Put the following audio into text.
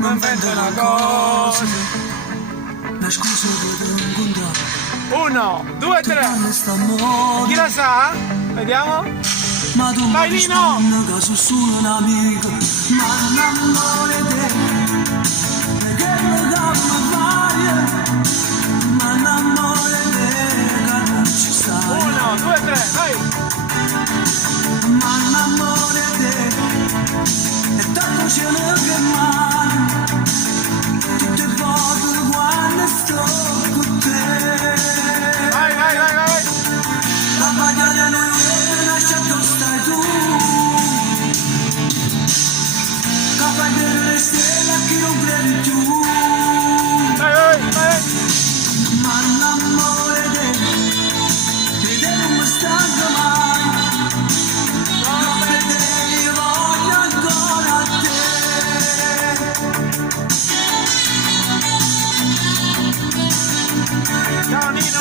mi invento una cosa. Ma scusa che te non conto. 1, 2, 3. Chi la sa? Vediamo. Ma tu vai Nino! Che sono solo un amico. Ma non amore te. E che mi dà una ma non amore te. Che non ci sta. 1, 2, 3, vai! Ma non amore te. E tanto c'è che male. Tutte volte quando sto con te. Vai, vai, vai, vai! La battaglia non è lasciato stai tu. Che fai vedere le stelle a chi non credi più. Vai, vai, vai! Ma l'amore te, e te non mi stanco mai. Non per te io voglio ancora te. Ciao Nino!